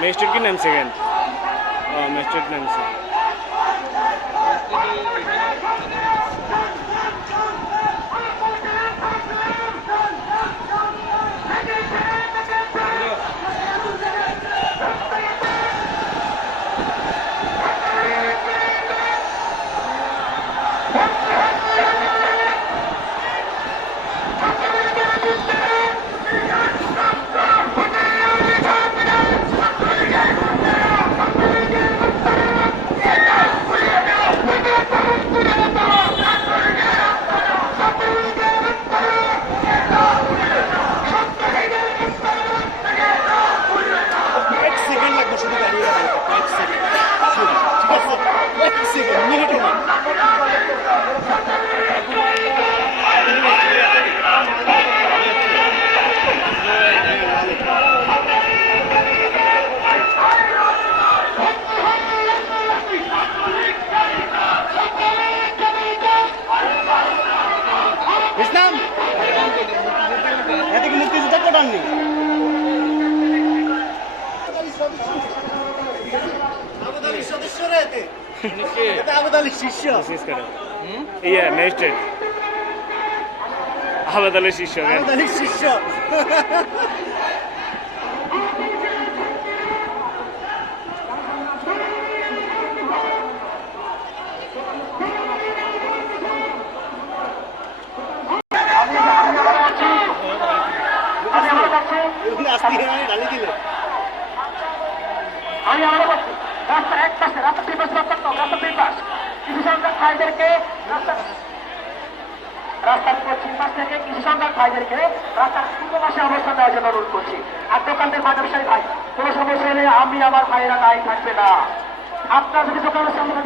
Magistrate কি নামছে কেন ও ম্যাজিস্ট্রেট শিষ্য ইয়ে ম্যাজিস্ট্রেট আহমেদ আলীর শিষ্য শিষ্য আমি আবারও বলছি রাস্তার এক পাশে, রাস্তার দুই পাশে, রাস্তার দুই পাশ। কৃষি সংখ্যক ভাইদেরকে রাস্তার পশ্চিম পাশ থেকে কৃষি সংখ্যক ভাইদেরকে রাস্তার পূর্ব পাশে অবস্থান দেওয়ার জন্য অনুরোধ করছি। আর দোকানদের বা ভাই, কোনো সমস্যা হলে আমি আমার ভাইয়েরা নাই, থাকবে না। আপনার যদি দোকানের সামনে